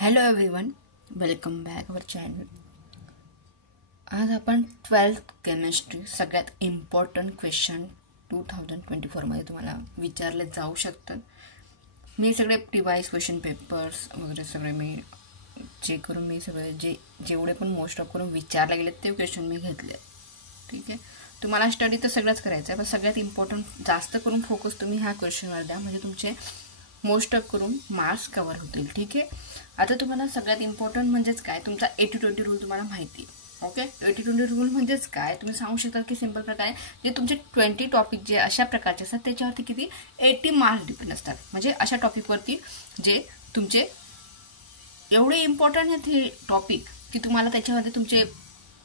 Hello everyone, welcome back our channel. आज आपण 12th chemistry सगळ्यात इम्पॉर्टंट क्वेश्चन 2024 मध्ये तुम्हाला विचारले जाऊ शकतात. मी सगळे डिवाइस क्वेश्चन पेपर्स वगैरे सगळे मी चेक करून मी सगळे जेवढे पण मोस्ट ऑफ करून विचारले गेले ते क्वेश्चन मी घेतले. ठीक आहे, तुम्हाला स्टडी तर सगळंच करायचं आहे, पण सगळ्यात इम्पॉर्टंट जास्त करून फोकस तुम्ही ह्या क्वेश्चनवर द्या, म्हणजे तुमचे मोस्ट ऑफ करून मार्क्स कव्हर होतील. ठीक आहे, आता तुम्हाला सगळ्यात इम्पॉर्टंट म्हणजेच काय, तुमचा 80-20 रूल तुम्हाला माहिती. ओके, 80-20 रूल म्हणजेच काय तुम्ही सांगू शकता की सिंपल प्रकारे जे तुमचे 20 टॉपिक जे अशा प्रकारचे असतात त्याच्यावरती किती 80 मार्क्स डिपेंड असतात. म्हणजे अशा टॉपिकवरती जे तुमचे एवढे इम्पॉर्टंट आहेत हे टॉपिक की तुम्हाला त्याच्यामध्ये तुमचे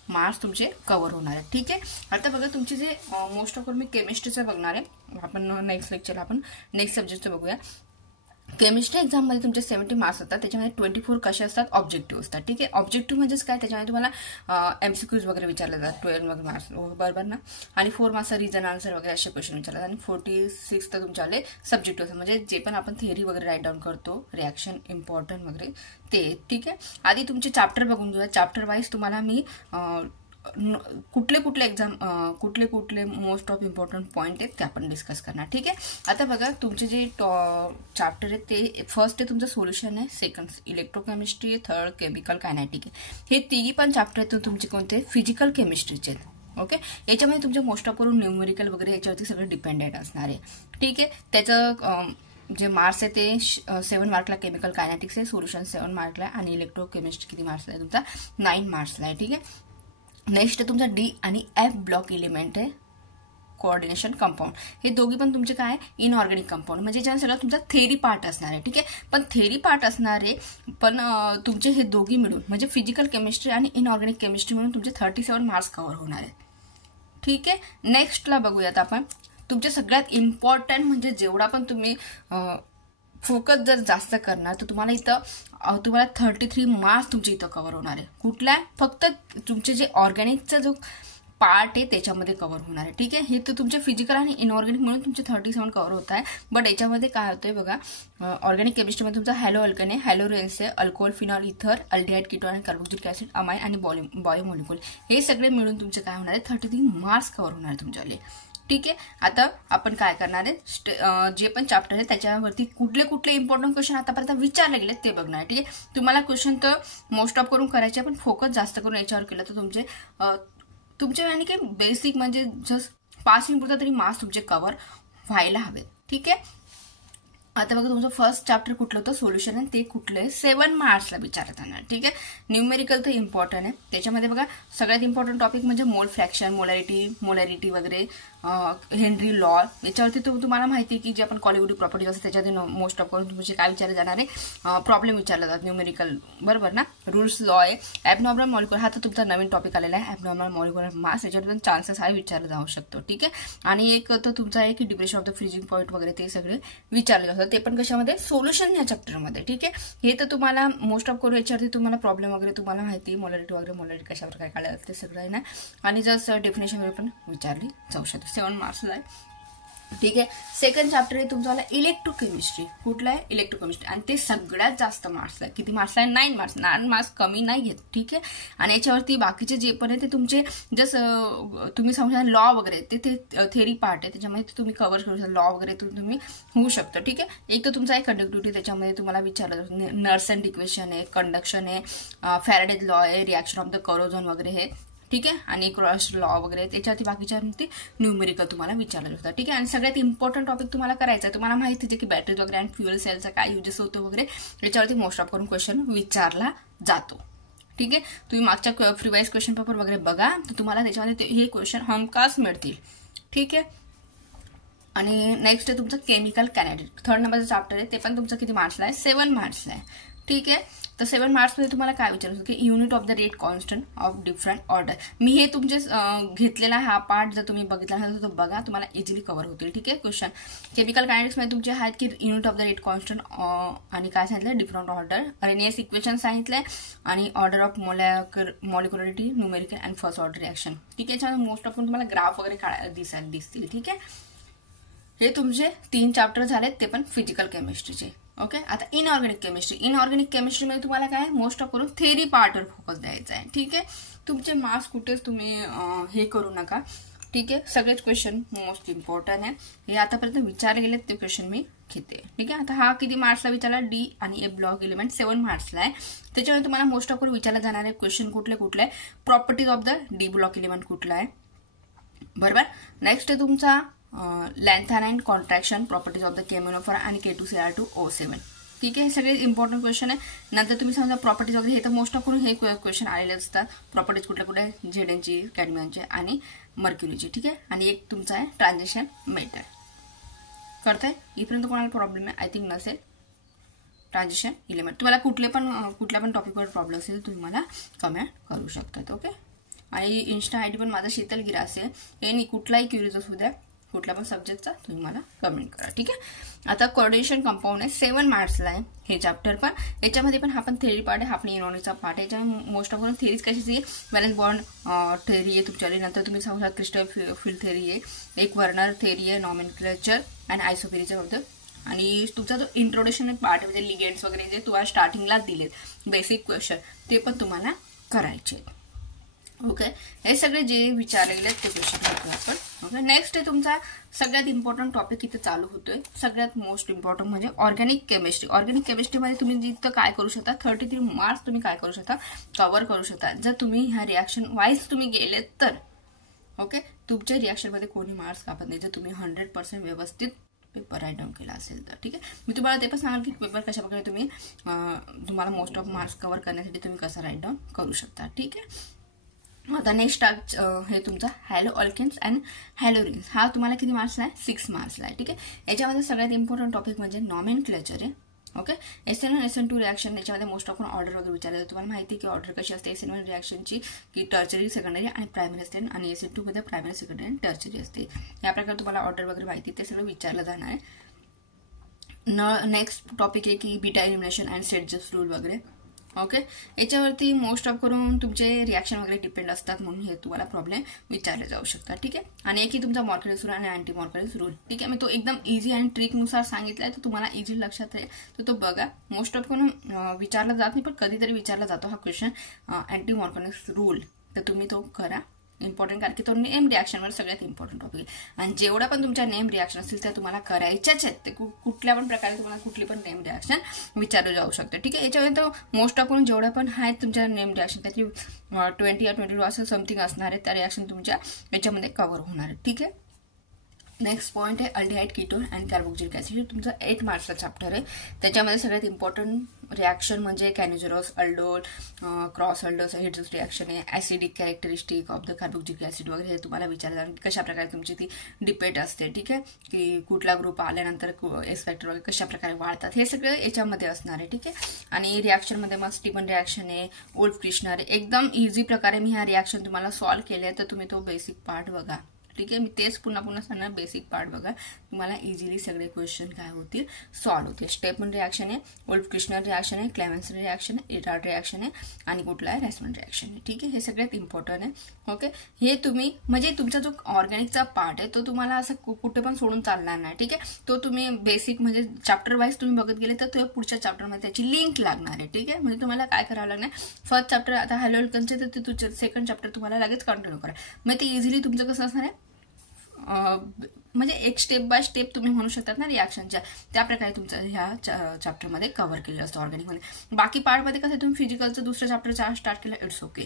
मार्क्स तुमचे कव्हर होणार आहेत. ठीक आहे, आता बघा तुमचे जे मोस्ट ऑफ मी केमिस्ट्रीचं बघणार आहे. आपण नेक्स्ट लेक्चरला आपण नेक्स्ट सब्जेक्टचं बघूया. केमिस्ट्री एक्झाममध्ये तुमचे 70 मार्क्स असतात, त्याच्यामध्ये 24 कसे असतात, ऑब्जेक्टिव्ह असतात. ठीक आहे, ऑब्जेक्टिव्ह म्हणजेच काय, त्याच्यामध्ये तुम्हाला MCQs वगैरे विचारले जातात 12 मार्क्स बरोबर ना, आणि 4 मार्क्सचा रिझन आन्सर वगैरे असे क्वेश्चन विचारले जातात, आणि 46 तर तुमच्याकडे सब्जेक्टिव्ह असतात, म्हणजे जे पण आपण थिअरी वगैरे राईट डाऊन करतो, रिॲक्शन इम्पॉर्टंट वगैरे ते. ठीक आहे, आधी तुमचे चॅप्टर बघून घेऊया. चॅप्टर वाईज तुम्हाला मी कुठले मोस्ट ऑफ इम्पॉर्टंट पॉईंट आहेत ते आपण डिस्कस करणार. ठीक आहे, आता बघा तुमचे जे चॅप्टर आहेत ते फर्स्ट आहे तुमचं सोल्युशन आहे, सेकंड इलेक्ट्रोकेमिस्ट्री आहे, थर्ड केमिकल कायनेटिक आहे. हे तिघी पण चॅप्टर आहेत तुमचे कोणते फिजिकल केमिस्ट्रीचे आहेत. ओके, याच्यामध्ये तुमचे मोस्ट ऑफ करून न्यूमेरिकल वगैरे याच्यावरती सगळं डिपेंडेंट असणार आहे. ठीक आहे, त्याचं जे मार्क्स आहे ते 7 मार्कला केमिकल कायनेटिक्स आहे, सोल्युशन 7 मार्कला, आणि इलेक्ट्रोकेमिस्ट्री किती मार्क्सला आहे तुमचा 9 मार्क्सला आहे. ठीक आहे, नेक्स्ट तुमचा D आणि F ब्लॉक एलिमेंट आहे, कोऑर्डिनेशन कंपाऊंड. हे दोघी पण तुमचे काय इनऑर्गॅनिक कंपाऊंड, म्हणजे ज्या सगळं तुमचा थेरी पार्ट असणार आहे. ठीक आहे, पण थेरी पार्ट असणार आहे, पण तुमचे हे दोघी मिळून म्हणजे फिजिकल केमिस्ट्री आणि इनऑर्गॅनिक केमिस्ट्री मिळून तुमचे 37 मार्क्स कव्हर होणार आहेत. ठीक आहे, नेक्स्टला बघूयात आपण तुमचे सगळ्यात इम्पॉर्टंट म्हणजे जेवढा पण तुम्ही फोकस जर जास्त करणार तर तुम्हाला इथं 33 मार्क्स तुमचे इथं कव्हर होणार आहे. कुठल्या, फक्त तुमचे जे ऑर्गॅनिकचा जो पार्ट आहे त्याच्यामध्ये कव्हर होणार आहे. ठीक आहे, हे तर तुमचे फिजिकल आणि इनऑर्गॅनिक म्हणून तुमचे 37 कव्हर होत आहे. बट याच्यामध्ये काय होतंय बघा, ऑर्गॅनिक केमिस्ट्रीमध्ये तुमचा हॅलो अल्कन आहे, हॅलोरेन्स आहे, अल्कोहोल, फिनॉल, इथर, अल्डिहाइड, कीटोन आणि कार्बोक्सिलिक ऍसिड, अमाइन आणि बायोमॉलिक्यूल, हे सगळे मिळून तुमचे काय होणार आहे 33 मार्क्स कव्हर होणार आहे तुमच्याकडे. ठीक आहे, आता आपण काय करणार आहे, जे पण चॅप्टर आहे त्याच्यावरती कुठले इम्पॉर्टंट क्वेश्चन आतापर्यंत विचारले गेले ते बघणार. ठीक आहे, तुम्हाला क्वेश्चन तर मोस्ट ऑफ करून करायचे, पण फोकस जास्त करून याच्यावर केलं तर तुमचे आणि की बेसिक म्हणजे जस्ट पासिंग पुरता तरी मार्क्स तुमचे कव्हर व्हायला हवे. ठीक आहे, आता बघा तुमचं फर्स्ट चॅप्टर कुठलं होतं, सोल्युशन आहे, ते कुठले 7 मार्क्सला विचारत येणार. ठीक आहे, न्यूमेरिकल तर इम्पॉर्टंट आहे. त्याच्यामध्ये बघा सगळ्यात इम्पॉर्टंट टॉपिक म्हणजे मोल फ्रॅक्शन, मोलॅरिटी वगैरे, हेनरी लॉ, याच्यावरती तुम्हाला माहिती आहे की जे आपण क्वालिटेटिव्ह प्रॉपर्टीज असतात त्याच्यामध्ये मोस्ट ऑफ करून तुमचे काय विचारले जाणार आहे, प्रॉब्लेम विचारले जातात न्यूमेरिकल बरोबर ना. रूल्स लॉ आहे, ॲबनॉर्मल मॉलिक्युलर, हा तर तुमचा नवीन टॉपिक आलेला आहे, ॲबनॉर्मल मॉलिक्युलर मास, याच्यावर चान्सेस हा विचारला जाऊ शकतो. ठीक आहे, आणि एक तर तुमचा आहे की depression of the freezing point वगैरे ते सगळे विचारले जातात, ते पण कशामध्ये सोल्युशन या चॅप्टरमध्ये. ठीक आहे, हे तर तुम्हाला मोस्ट ऑफ करून याच्यावरती तुम्हाला प्रॉब्लेम वगैरे तुम्हाला माहिती, मोलॅरिटी कशावर काय काढायला ते सगळं आहे ना, आणि जसं डेफिनेशन वगैरे पण विचारली जाऊ शकते 7 मार्क्स आहे. ठीक आहे, सेकंड चॅप्टर आहे तुमचा इलेक्ट्रोकेमिस्ट्री. कुठला आहे, इलेक्ट्रोकेमिस्ट्री, आणि ते सगळ्यात जास्त मार्क्स आहे. किती मार्क्स आहे, 9 मार्क्स. 9 मार्क्स कमी नाही घेत. ठीक आहे, आणि याच्यावरती बाकीचे जे पण आहे ते तुमचे जसं तुम्ही समजा लॉ वगैरे ते थेरी पार्ट आहे, त्याच्यामध्ये तुम्ही कव्हर करू शकता, लॉ वगैरे तुम्ही होऊ शकतं. ठीक आहे, एक तर तुमचा आहे कंडक्टिव्हिटी, त्याच्यामध्ये तुम्हाला विचारलं जातं नर्सन इक्वेशन आहे, कंडक्शन आहे, फॅराडेज लॉ आहे, रिॲक्शन ऑफ द करोजन वगैरे हे. ठीक आहे, आणि क्रॉस लॉ वगैरे त्याच्यावरती बाकीच्या न्यूमेरिकल तुम्हाला विचारलं जातं. ठीक आहे, आणि सगळ्यात इम्पॉर्टंट टॉपिक तुम्हाला करायचं आहे, तुम्हाला माहिती आहे की बॅटरीज वगैरे आणि फ्युएल सेलचा काय युजेस होतो वगैरे, याच्यावरती मोस्ट ऑफ करून क्वेश्चन विचारला जातो. ठीक आहे, तुम्ही मागच्या प्रिवाइज क्वेश्चन पेपर वगैरे बघा, तर तुम्हाला त्याच्यामध्ये हे क्वेश्चन हमखास मिळतील. ठीक आहे, आणि नेक्स्ट आहे तुमचं केमिकल कायनेटिक, थर्ड नंबरचं चॅप्टर आहे, ते पण तुमचं किती मार्क्सला आहे, 7 मार्क्सला आहे. ठीक आहे, तर 7 मार्क्समध्ये तुम्हाला काय विचारलं की unit of the rate constant of different order. मी हे तुमचे घेतलेला हा पार्ट जर तुम्ही बघितला असेल तर बघा, तुम्हाला इझिली कव्हर होतील. ठीक आहे, क्वेश्चन केमिकल कायनेटिक्समध्ये तुमचे आहेत की unit of the rate constant आणि काय सांगितलं, डिफरंट ऑर्डर, रेनियस इक्वेशन सांगितलंय, आणि order of molecularity, numerical and first order reaction. ठीक आहे, याच्यामध्ये मोस्ट ऑफ तुम्हाला ग्राफ वगैरे दिसतील. ठीक आहे, हे तुमचे 3 चॅप्टर झालेत, ते पण फिजिकल केमिस्ट्रीचे. ओके. आता इनऑर्गॅनिक केमिस्ट्रीमध्ये तुम्हाला काय मोस्ट ऑफ करून थेरी पार्टवर फोकस द्यायचा आहे. ठीक आहे. तुमचे मार्क्स कुठेच तुम्ही हे करू नका. ठीक आहे. सगळेच क्वेश्चन मोस्ट इम्पॉर्टंट आहे. हे आतापर्यंत विचारले गेले ते क्वेश्चन मी घेते. ठीक आहे. आता हा किती मार्क्सला विचारला, डी आणि ए ब्लॉक एलिमेंट 7 मार्क्सला आहे. त्याच्यामध्ये तुम्हाला मोस्ट ऑफ करून विचारला जाणारे क्वेश्चन कुठले आहे, properties of the D block element कुठला आहे, बरोबर. नेक्स्ट आहे तुमचा लॅन्थॅनाईन कॉन्ट्रॅक्शन, प्रॉपर्टीज ऑफ द केमोनोफर आणि K2Cr2O7. ठीक आहे. हे सगळे इम्पॉर्टंट क्वेश्चन आहे. नंतर तुम्ही समजा प्रॉपर्टीज वगैरे हे तर मोस्ट ऑफ करून हे क्वेश्चन आलेले असतात. प्रॉपर्टीज कुठल्या झेडनची, कॅडमियनची आणि मर्क्युरीची. ठीक आहे. आणि एक तुमचा आहे ट्रान्झिशन मेथड. करताय इथपर्यंत कोणाला प्रॉब्लेम आहे? आय थिंक नसेल. ट्रान्झिशन एलिमेंट तुम्हाला कुठल्या पण टॉपिकवर प्रॉब्लेम असेल तुम्ही मला कमेंट करू शकतात. ओके. आणि इन्स्टा आयडी पण माझा शीतल गिरासे आहे. हे नाही कुठलाही क्युरियस असू द्या, कुठल्या पण सब्जेक्टचा तुम्ही मला कमेंट करा. ठीक आहे. आता कोऑर्डिनेशन कंपाऊंड आहे 7 मार्क्सला आहे हे चॅप्टर पण. याच्यामध्ये पण हा पण थेरी पार्ट आहे, हा पण इनॉर्गॅनिकचा पार्ट आहे. याच्यामध्ये मोस्ट ऑफ थेरीज कशाची आहे, व्हॅलेन्स बॉन्ड थेरी आहे तुमच्याकडे. नंतर तुम्ही सांगू शकता क्रिस्टल फील्ड थेरी आहे, एक वर्नर थेरी आहे, नॉमेनक्लेचर आणि आयसोपेरीचं होतं. आणि तुमचा जो इंट्रोडक्शन पार्ट आहे म्हणजे लिगेंड्स वगैरे जे तुम्हाला स्टार्टिंगला दिलेत बेसिक क्वेश्चन ते पण तुम्हाला करायचे. ओके. हे सगळे जे विचारले गेले ते क्वेश्चन बघू आपण. ओके. नेक्स्ट आहे तुमचा सगळ्यात इम्पॉर्टंट टॉपिक इथे चालू होतोय. सगळ्यात मोस्ट इम्पॉर्टंट म्हणजे ऑर्गॅनिक केमिस्ट्रीमध्ये तुम्ही जिथं काय करू शकता 33 मार्क्स तुम्ही काय करू शकता, कव्हर करू शकता जर तुम्ही ह्या रिॲक्शन वाईज तुम्ही गेलेत तर. ओके. तुमच्या रिॲक्शनमध्ये कोणी मार्क्स कापत नाही जर तुम्ही 100% व्यवस्थित पेपर राईट डाऊन केला असेल तर. ठीक आहे. मी तुम्हाला ते पण सांगाल की पेपर कशा प्रकारे तुम्हाला मोस्ट ऑफ मार्क्स कव्हर करण्यासाठी तुम्ही कसं राईट डाऊन करू शकता. ठीक आहे. आता नेक्स्ट हे तुमचा हॅलो अल्केन्स अँड हॅलोरिन्स. हा तुम्हाला किती मार्क्सला आहे, 6 मार्क्सला आहे. ठीक आहे. याच्यामध्ये सगळ्यात इम्पॉर्टंट टॉपिक म्हणजे नॉमेनक्लेचर आहे. ओके. SN1 SN2 रिॲक्शन याच्यामध्ये मोस्ट ऑफ ऑर्डर वगैरे विचारलं. तुम्हाला माहिती आहे की ऑर्डर कशी असते SN1 रिॲक्शनची की टर्चरी, सेकंडरी आणि प्रायमरी असते आणि SN2 मध्ये प्रायमरी, सेकंडरी आणि टर्चरी असते. या प्रकारे तुम्हाला ऑर्डर वगैरे माहिती ते सगळं विचारलं जाणार आहे. नेक्स्ट टॉपिक आहे की बीटा एलिमिनेशन अँड सेडजस रूल वगैरे. ओके. याच्यावरती मोस्ट ऑफ करून तुमचे रिॲक्शन वगैरे डिपेंड असतात म्हणून हे तुम्हाला प्रॉब्लेम विचारले जाऊ शकतात. ठीक आहे. आणि एक ही तुमचा मॉर्कलिस रूल आणि अँटी मॉर्कलिस रूल. ठीक आहे. मी तो एकदम इझी आणि ट्रिकनुसार सांगितलाय तर तुम्हाला इझी लक्षात राहील तर तो बघा. मोस्ट ऑफ करून विचारला जात नाही पण कधीतरी विचारला जातो हा क्वेश्चन अँटी मॉर्कलिस रूल. तर तुम्ही तो करा. इम्पॉर्टंट कारण की तो नेम रिॲक्शनवर सगळ्यात इम्पॉर्टंट टॉपिक आहे. आणि जेवढा पण तुमच्या नेम रिॲक्शन असतील त्या तुम्हाला करायच्याच आहेत. ते कुठल्या पण प्रकारे तुम्हाला कुठली पण नेम रिॲक्शन विचारलं जाऊ शकते. ठीक आहे. याच्यामध्ये तर मोस्ट ऑफ करून जेवढ्या पण आहेत तुमच्या नेम रिॲक्शन त्याची 20 या 22 असं समथिंग असणार आहे. त्या रिॲक्शन तुमच्या याच्यामध्ये कव्हर होणार आहे. ठीक आहे. नेक्स्ट पॉईंट आहे aldehyde, ketone and carboxylic acid. तुमचा 8 मार्क्सचा चॅप्टर आहे. त्याच्यामध्ये सगळ्यात इम्पॉर्टंट रिॲक्शन म्हणजे कॅनिझोरस, अल्डोल, क्रॉस अल्डोस हिड्रोस रिॲक्शन आहे, acidic characteristic of the carboxylic acid वगैरे हे तुम्हाला विचारलं जाणार कशा प्रकारे तुमची ती डिपेट असते. ठीक आहे. की कुठला ग्रुप आल्यानंतर एस फॅक्टर वगैरे कशा प्रकारे वाढतात हे सगळं याच्यामध्ये असणार आहे. ठीक आहे. आणि रिॲक्शनमध्ये मग स्टीफन रिॲक्शन आहे, वुल्फ क्रिशनर आहे. एकदम इझी प्रकारे मी ह्या रिॲक्शन तुम्हाला सॉल्व्ह केले तर तुम्ही तो बेसिक पार्ट बघा. ठीक आहे. मी तेच पुन्हा सांगणार बेसिक पार्ट बघा. तुम्हाला इझिली सगळे क्वेश्चन काय होतील सॉल्व्ह होतील. स्टेपन रिॲक्शन आहे, वुल्फ क्रिशनर रिॲक्शन आहे, क्लेमेन्सन रिॲक्शन आहे, इटार्ड रिॲक्शन आहे आणि कुठला आहे रॅसमन रिॲक्शन आहे. ठीक आहे. हे सगळ्यात इम्पॉर्टंट आहे. ओके. हे तुम्ही म्हणजे तुमचा जो ऑर्गॅनिकचा पार्ट आहे तो तुम्हाला असं कुठे पण सोडून चालणार नाही. ठीक आहे. तो तुम्ही बेसिक म्हणजे चॅप्टर वाईज तुम्ही बघत गेले तर तो पुढच्या चॅप्टरमध्ये त्याची लिंक लागणार आहे. ठीक आहे. म्हणजे तुम्हाला काय करावं लागणार, फर्स्ट चॅप्टर आता हॅलो अल्केन्सचे तर तुमचं सेकंड चॅप्टर तुम्हाला लगेच कंटिन्यू करा. मग ते इझिली तुमचं कसं असणार आहे म्हणजे एक स्टेप बाय स्टेप तुम्ही म्हणू शकतात ना रिॲक्शनच्या त्या प्रकारे तुमचं ह्या चॅप्टरमध्ये कव्हर केलेलं असतं ऑर्गॅनिकमध्ये. बाकी पार्टमध्ये कसं तुम्ही फिजिकलचं दुसरं चॅप्टर स्टार्ट केलं इट्स ओके,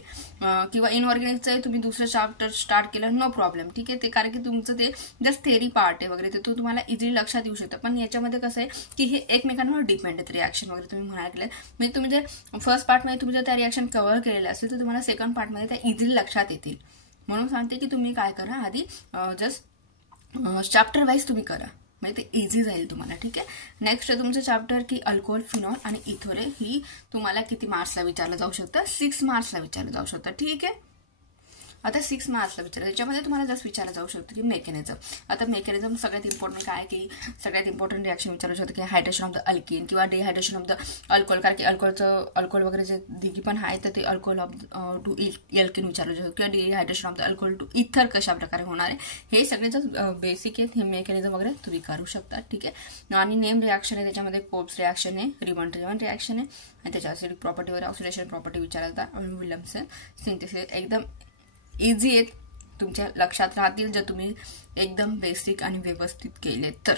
किंवा इनऑर्गॅनिकचं तुम्ही दुसरं चॅप्टर स्टार्ट केलं नो प्रॉब्लेम. ठीक आहे. ते कारण की तुमचं ते जस्ट थेरी पार्ट आहे वगैरे ते तो तुम्हाला इझिली लक्षात येऊ शकतं. पण याच्यामध्ये कसं आहे की हे एकमेकांवर डिपेंड आहेत रिॲक्शन वगैरे तुम्ही म्हणायला गेलं म्हणजे तुम्ही जर फर्स्ट पार्टमध्ये तुम्ही जर त्या रिॲक्शन कव्हर केलेलं असेल तर तुम्हाला सेकंड पार्टमध्ये त्या इझिली लक्षात येतील. म्हणून सांगते की तुम्ही काय करा आधी जस्ट चॅप्टर वाईज तुम्ही करा म्हणजे ते इझी जाईल तुम्हाला. ठीक आहे. नेक्स्ट तुमचं चॅप्टर की अल्कोहोल, फिनॉल आणि इथोरे ही तुम्हाला किती मार्क्सला विचारलं जाऊ शकतं, 6 मार्क्सला विचारलं जाऊ शकतं. ठीक आहे. आता 6 मार्क्सला विचारलं, त्याच्यामध्ये तुम्हाला जस्ट विचारलं जाऊ शकतं की मेकॅनिझम. आता मेकॅनिझम सगळ्यात इम्पॉर्टंट काय की सगळ्यात इम्पॉर्टंट रिॲक्शन विचारू शकतं की हायड्रेशन ऑफ द अल्किन किंवा डिहायड्रेशन ऑफ द अल्कोहोल, कारण की अल्कोहोल वगैरे जे दिघी पण आहे तर ते अल्कोहोल ऑफ टू एल्किन विचारू शकतो किंवा dehydration of the alcohol to ether कशा प्रकारे होणार आहे, हे सगळे जर बेसिक आहेत हे मेकॅनिझम वगैरे तुम्ही करू शकता. ठीक आहे. आणि नेम रिॲक्शन आहे, त्याच्यामध्ये पोप्स रिॲक्शन आहे, रिमन रिॲक्शन आहे, आणि त्याच्या ॲसिडिक प्रॉपर्टीवर ऑक्सिडेशन प्रॉपर्टी विचारता, विल्यमसन सिंथेसिस. एकदम इझी आहेत, तुमच्या लक्षात राहतील जर तुम्ही एकदम बेसिक आणि व्यवस्थित केले तर.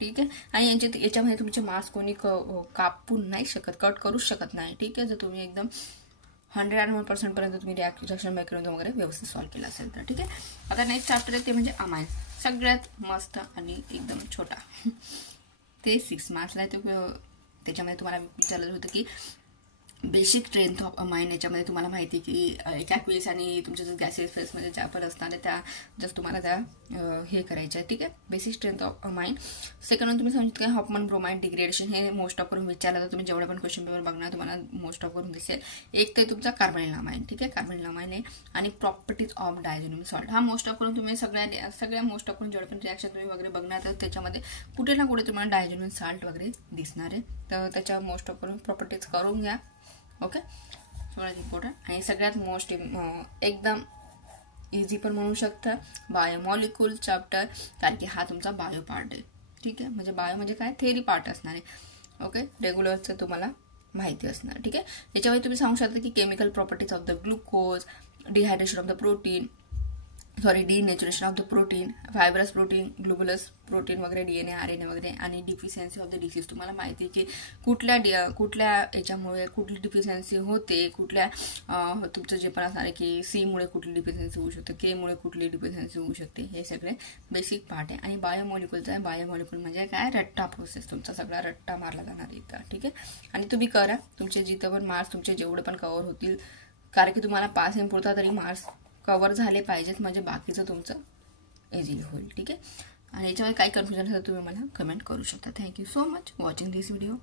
ठीक आहे. आणि याच्यामध्ये तुमचे मार्क्स कोणी कापून नाही शकत, कट करू शकत नाही. ठीक आहे. जर तुम्ही एकदम 101% पर्यंत तुम्ही रिॲक्शन मेकॅनिझम वगैरे व्यवस्थित सॉल्व्ह केला असेल तर. ठीक आहे. आता नेक्स्ट चॅप्टर आहे ते म्हणजे अमाइन, सगळ्यात मस्त आणि एकदम छोटा. ते 6 मार्क्सला आहे. त्याच्यामध्ये तुम्हाला विचारलं होतं की बेसिक स्ट्रेंथ ऑफ अमाइन. याच्यामध्ये तुम्हाला माहिती की एका क्विज आणि तुमच्या जर गॅसेस फेसमध्ये ज्या पण असणार त्या जस्ट तुम्हाला त्या हे करायचं आहे. ठीक आहे. Basic strength of amine. Second तुम्ही समजत काय हॉफमन ब्रोमाइन डिग्रेडेशन, हे मोस्ट ऑफ करून विचारलं तर तुम्ही जेवढे पण क्वेश्चन पेपर बघणार तुम्हाला मोस्ट ऑफ करून दिसेल. एक तर तुमचा कार्बोनिल अमाइन. ठीक आहे. कार्बोनिल अमाइन आहे. आणि प्रॉपर्टीज ऑफ डायझोनियम सॉल्ट, हा मोस्ट ऑफ करून तुम्ही सगळ्या मोस्ट ऑफ करून जेवढे पण रिॲक्शन तुम्ही वगैरे बघणार तर त्याच्यामध्ये कुठे ना कुठे तुम्हाला डायझोनियम सॉल्ट वगैरे दिसणार आहे. तर त्याच्या मोस्ट ऑफ करून प्रॉपर्टीज करून घ्या. ओके. सगळ्यात इम्पॉर्टंट आणि सगळ्यात मोस्ट एकदम इझी पण म्हणू शकता बायोमॉलिक्यूल चॅप्टर, कारण की हा तुमचा बायो पार्ट आहे. ठीक आहे. म्हणजे बायो म्हणजे काय, थेरी पार्ट असणार आहे. ओके. रेग्युलरचं तुम्हाला माहिती असणार. ठीक आहे. याच्यामध्ये तुम्ही सांगू शकता की chemical properties of the glucose, dehydration of the protein, denaturation of the protein, fibrous protein, globular protein वगैरे, DNA RNA वगैरे, आणि डिफिशियन्सी ऑफ द डिसीज. तुम्हाला माहिती आहे की कुठल्या याच्यामुळे कुठली डिफिशियन्सी होते, कुठल्या तुमचं जे पण असणार आहे की C मुळे कुठली डिफिशियन्सी होऊ शकते, K मुळे कुठली डिफिशियन्सी होऊ शकते, हे सगळे बेसिक पार्ट आहे. आणि बायोमॉलिक्यूलचं आहे. बायोमॉलिक्यूल म्हणजे काय, रट्टा प्रोसेस, तुमचा सगळा रट्टा मारला जाणार इथं. ठीक आहे. आणि तुम्ही करा, तुमचे जिथं पण मार्क्स तुमचे जेवढे पण कव्हर होतील, कारण की तुम्हाला पासिंग पुरता तरी मार्क्स कव्हर झाले पाहिजेत, म्हणजे बाकीचं तुमचं इझिली होईल. ठीक आहे. आणि याच्यामध्ये काही कन्फ्युजन असेल तुम्ही मला कमेंट करू शकता. थँक्यू सो मच वॉचिंग दिस व्हिडिओ.